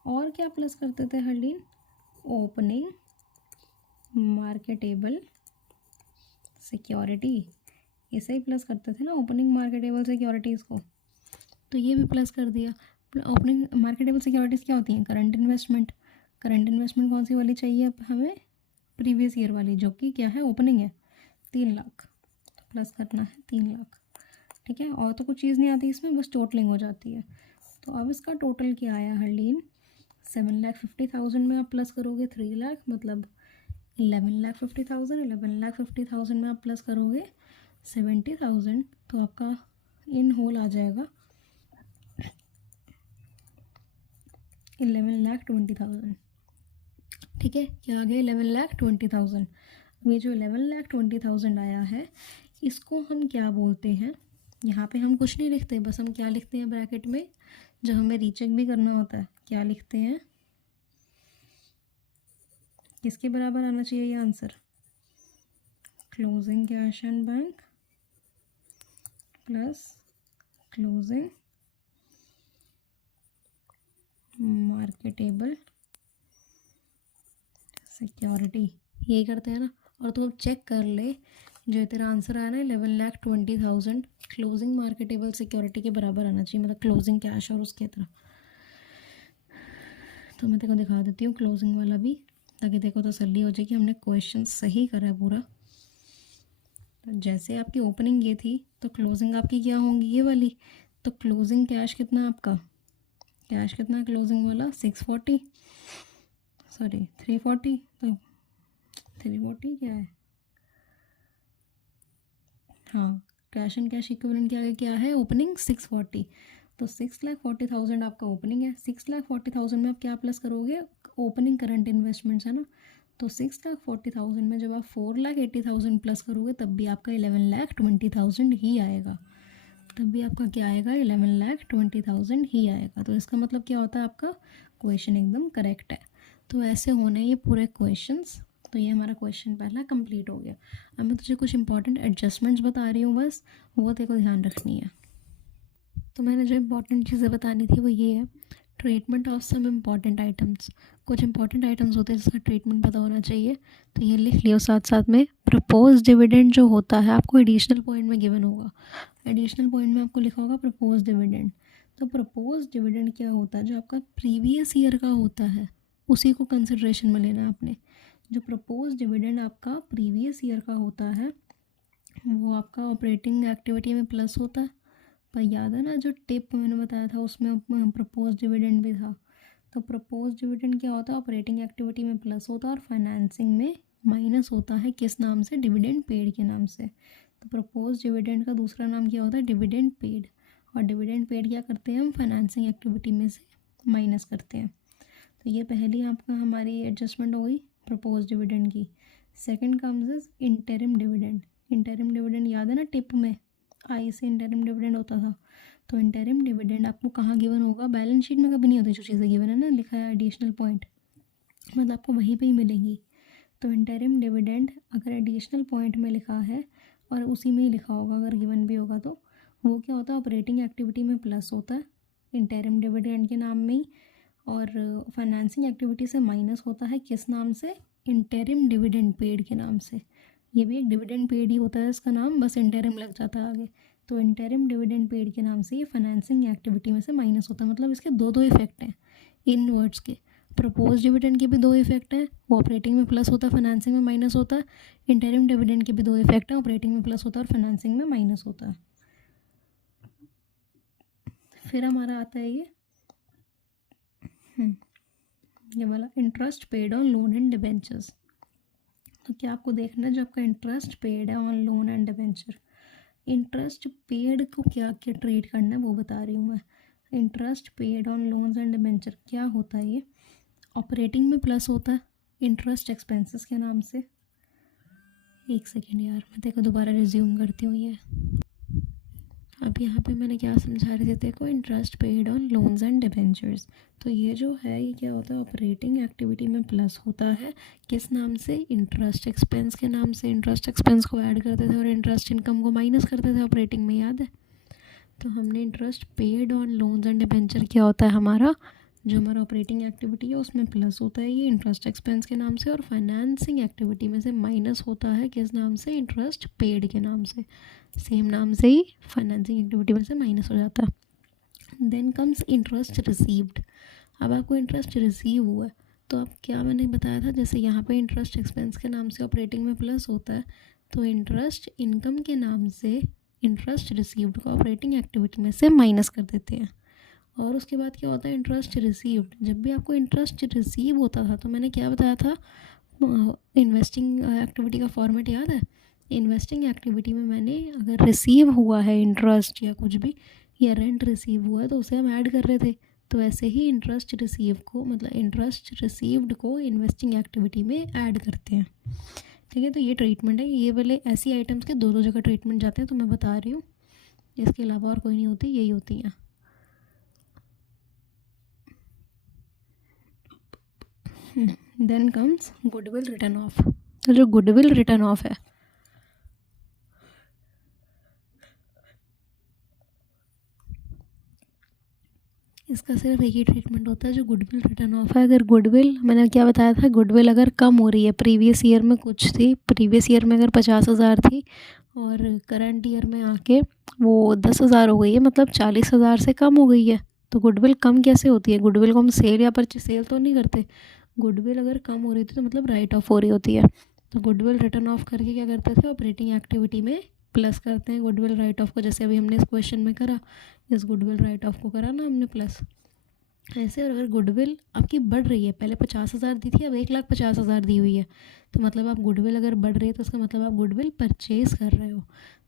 और क्या प्लस करते थे हरलीन? ओपनिंग मार्केटेबल सिक्योरिटी, इसे ही प्लस करते थे ना, ओपनिंग मार्केटेबल सिक्योरिटीज़ को, तो ये भी प्लस कर दिया। ओपनिंग मार्केटेबल सिक्योरिटीज़ क्या होती हैं? Current investment. करंट इन्वेस्टमेंट कौन सी वाली चाहिए अब हमें? प्रीवियस ईयर वाली, जो कि क्या है? ओपनिंग है 3,00,000, प्लस करना है 3,00,000, ठीक है। और तो कुछ चीज़ नहीं आती इसमें, बस टोटलिंग हो जाती है। तो अब इसका टोटल क्या आया हरलीन? 7,50,000 में आप प्लस करोगे 3,00,000, मतलब 11,50,000। 11,50,000 में आप प्लस करोगे 70,000, तो आपका इन होल आ जाएगा 11,20,000, ठीक है। क्या आ गया? 11,20,000। ये जो 11,20,000 आया है, इसको हम क्या बोलते हैं? यहाँ पे हम कुछ नहीं लिखते, बस हम क्या लिखते हैं ब्रैकेट में, जब हमें रीचेक भी करना होता है, क्या लिखते हैं? किसके बराबर आना चाहिए ये answer? Closing cash and bank plus closing marketable security, यही करते हैं ना। और तो अब चेक कर ले, जो तेरा आंसर आया ना 11,20,000, क्लोजिंग मार्केटेबल सिक्योरिटी के बराबर आना चाहिए, मतलब क्लोजिंग कैश और उसके तरह। तो मैं तेरे को दिखा देती हूँ क्लोजिंग वाला भी, ताकि देखो तसल्ली हो जाए कि हमने क्वेश्चन सही करा है पूरा। तो जैसे आपकी ओपनिंग ये थी, तो क्लोजिंग आपकी क्या होंगी? ये वाली। तो क्लोजिंग कैश कितना आपका? कैश कितना है क्लोजिंग वाला? 640, सॉरी 340, तो 340 क्या है? हाँ, कैश एंड कैश इक्विवेलेंट के आगे क्या है? ओपनिंग 640, तो 6,40,000 आपका ओपनिंग है। 6,40,000 में आप क्या प्लस करोगे? ओपनिंग करंट इन्वेस्टमेंट्स है ना, तो 6,40,000 में जब आप 4,80,000 प्लस करोगे, तब भी आपका 11,20,000 ही आएगा। तब भी आपका क्या आएगा? 11,20,000 ही आएगा। तो इसका मतलब क्या होता है? आपका क्वेश्चन एकदम करेक्ट है। तो ऐसे होने ये पूरे क्वेश्चंस। तो ये हमारा क्वेश्चन पहला कंप्लीट हो गया। अब मैं तुझे कुछ इंपॉर्टेंट एडजस्टमेंट्स बता रही हूँ, बस वो तेरे को ध्यान रखनी है। तो मैंने जो इंपॉर्टेंट चीज़ें बतानी थी वो ये है, treatment of some important items. कुछ इंपॉर्टेंट आइटम्स होते हैं जिसका ट्रीटमेंट पता होना चाहिए, तो ये लिख लियो साथ साथ में। प्रपोज डिविडेंड जो होता है, आपको एडिशनल पॉइंट में गिवन होगा, एडिशनल पॉइंट में आपको लिखा होगा प्रपोज डिविडेंड। तो प्रपोज डिविडेंड क्या होता है? जो आपका प्रीवियस ईयर का होता है, उसी को कंसिडरेशन में लेना है आपने। जो प्रपोज डिविडेंड आपका प्रीवियस ईयर का होता है, वो आपका ऑपरेटिंग एक्टिविटी में प्लस होता है। पर याद है ना, जो टिप मैंने बताया था उसमें प्रपोज डिविडेंड भी था। तो प्रपोज डिविडेंड क्या होता है? ऑपरेटिंग एक्टिविटी में प्लस होता है और फाइनेंसिंग में माइनस होता है। किस नाम से? डिविडेंड पेड के नाम से। तो प्रपोज डिविडेंड का दूसरा नाम क्या होता है? Dividend paid. और डिविडेंड पेड क्या करते हैं हम? फाइनेंसिंग एक्टिविटी में से माइनस करते हैं। तो ये पहली आपका हमारी एडजस्टमेंट हो गई प्रपोज डिविडेंड की। Second comes is interim dividend. Interim dividend याद है ना, टिप में आई से इंटरिम डिविडेंड होता था। तो इंटरिम डिविडेंड आपको कहाँ गिवन होगा? बैलेंस शीट में कभी नहीं होती जो चीज़ें गिवन है ना, लिखा है एडिशनल पॉइंट, मतलब आपको वहीं पे ही मिलेंगी। तो इंटरिम डिविडेंड अगर एडिशनल पॉइंट में लिखा है और उसी में ही लिखा होगा अगर गिवन भी होगा, तो वो क्या होता है? ऑपरेटिंग एक्टिविटी में प्लस होता है इंटरिम डिविडेंड के नाम में ही, और फाइनेंसिंग एक्टिविटी से माइनस होता है। किस नाम से? इंटरिम डिविडेंड पेड के नाम से। ये भी एक डिविडेंड पेड ही होता है इसका नाम, बस इंटरिम लग जाता है आगे। तो इंटरिम डिविडेंड पेड के नाम से ये फाइनेंसिंग एक्टिविटी में से माइनस होता है। मतलब इसके दो दो इफेक्ट हैं इन वर्ड्स के। प्रपोज डिविडेंड के भी दो इफेक्ट हैं, वो ऑपरेटिंग में प्लस होता है, फाइनेंसिंग में माइनस होता है। इंटरिम डिविडेंड के भी दो इफेक्ट हैं, ऑपरेटिंग में प्लस होता है और फाइनेंसिंग में माइनस होता है। फिर हमारा आता है ये वाला interest paid on loan and debentures. तो क्या आपको देखना है, जो आपका इंटरेस्ट पेड है on loan and debenture, interest paid को क्या क्या ट्रीट करना है वो बता रही हूँ मैं। Interest paid on loans and debenture क्या होता है? ये ऑपरेटिंग में प्लस होता है इंटरेस्ट एक्सपेंसेस के नाम से। एक सेकेंड यार, मैं तेरे को दोबारा रिज्यूम करती हूँ ये। अब अब यहाँ पे मैंने क्या समझा रही थी तेरे को, interest paid on loans and debentures. तो ये जो है ये क्या होता है, ऑपरेटिंग एक्टिविटी में प्लस होता है किस नाम से, इंटरेस्ट एक्सपेंस के नाम से। इंटरेस्ट एक्सपेंस को ऐड करते थे और इंटरेस्ट इनकम को माइनस करते थे ऑपरेटिंग में, याद है। तो हमने interest paid on loans and debenture क्या होता है हमारा, जो हमारा ऑपरेटिंग एक्टिविटी है उसमें प्लस होता है ये इंटरेस्ट एक्सपेंस के नाम से, और फाइनेंसिंग एक्टिविटी में से माइनस होता है किस नाम से, इंटरेस्ट पेड के नाम से। सेम नाम से ही फाइनेंसिंग एक्टिविटी में से माइनस हो जाता है। Then comes interest received. अब आपको इंटरेस्ट रिसीव हुआ है तो अब क्या मैंने बताया था, जैसे यहाँ पे इंटरेस्ट एक्सपेंस के नाम से ऑपरेटिंग में प्लस होता है, तो इंटरेस्ट इनकम के नाम से इंटरेस्ट रिसीव्ड को ऑपरेटिंग एक्टिविटी में से माइनस कर देते हैं। और उसके बाद क्या होता है, इंटरेस्ट रिसीव्ड। जब भी आपको इंटरेस्ट रिसीव होता था तो मैंने क्या बताया था, इन्वेस्टिंग एक्टिविटी का फॉर्मेट याद है। इन्वेस्टिंग एक्टिविटी में मैंने अगर रिसीव हुआ है इंटरेस्ट या कुछ भी, या रेंट रिसीव हुआ है तो उसे हम ऐड कर रहे थे। तो ऐसे ही इंटरेस्ट रिसीव को, मतलब इंटरेस्ट रिसीव्ड को इन्वेस्टिंग एक्टिविटी में ऐड करते हैं। ठीक है, तो ये ट्रीटमेंट है। ये वाले ऐसी आइटम्स के दो दो जगह ट्रीटमेंट जाते हैं, तो मैं बता रही हूँ, इसके अलावा और कोई नहीं होती, यही होती हैं। Then comes goodwill return of. तो जो गुडविल रिटर्न ऑफ है, इसका सिर्फ एक ही ट्रीटमेंट होता है जो गुडविल रिटर्न ऑफ है। अगर गुडविल, मैंने क्या बताया था, गुडविल अगर कम हो रही है, प्रीवियस ईयर में कुछ थी, प्रीवियस ईयर में अगर 50,000 थी और करंट ईयर में आके वो 10,000 हो गई है, मतलब 40,000 से कम हो गई है, तो गुडविल कम कैसे होती है। गुडविल को हम सेल या परचेज सेल तो नहीं करते। गुडविल अगर कम हो रही थी तो मतलब राइट ऑफ हो रही होती है। तो गुडविल रिटर्न ऑफ करके क्या करते थे, ऑपरेटिंग एक्टिविटी में प्लस करते हैं गुडविल राइट ऑफ को, जैसे अभी हमने इस क्वेश्चन में करा, इस गुडविल राइट ऑफ को करा ना हमने प्लस। ऐसे, और अगर गुडविल आपकी बढ़ रही है, पहले 50,000 दी थी, अब 1,50,000 दी हुई है, तो मतलब आप गुडविल अगर बढ़ रही है तो उसका मतलब आप गुडविल परचेज कर रहे हो।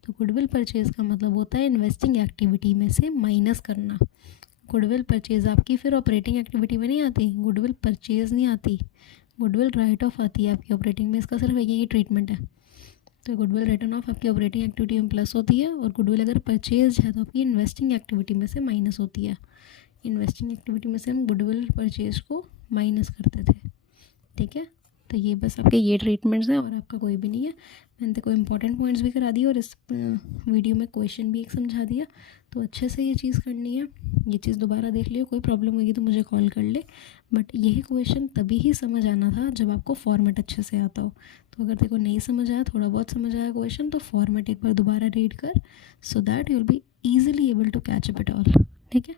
तो गुडविल परचेज का मतलब होता है इन्वेस्टिंग एक्टिविटी में से माइनस करना। गुडविल परचेज आपकी फिर ऑपरेटिंग एक्टिविटी में नहीं आती, गुडविल परचेज नहीं आती, गुडविल राइट ऑफ आती है आपकी ऑपरेटिंग में। इसका सिर्फ एक ही ट्रीटमेंट है। तो गुडविल रिटर्न ऑफ आपकी ऑपरेटिंग एक्टिविटी में प्लस होती है, और गुडविल अगर परचेज है तो आपकी इन्वेस्टिंग एक्टिविटी में से माइनस होती है। इन्वेस्टिंग एक्टिविटी में से हम गुडविल परचेज को माइनस करते थे। ठीक है, तो ये बस आपके ये ट्रीटमेंट्स हैं और आपका कोई भी नहीं है। मैंने तो कोई इंपॉर्टेंट पॉइंट्स भी करा दिए और इस वीडियो में क्वेश्चन भी एक समझा दिया। तो अच्छे से ये चीज़ करनी है। ये चीज़ दोबारा देख लियो, कोई प्रॉब्लम होगी तो मुझे कॉल कर ले। बट यही क्वेश्चन तभी ही समझ आना था जब आपको फॉर्मेट अच्छे से आता हो। तो अगर तेरे को नहीं समझ आया, थोड़ा बहुत समझ आया क्वेश्चन, तो फॉर्मेट एक बार दोबारा रीड कर, so that you will be easily able to catch up it all. ठीक है,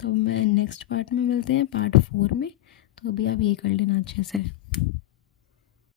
तो मैं नेक्स्ट पार्ट में मिलते हैं, पार्ट 4 में। तो अभी आप ये कर लेना अच्छे से।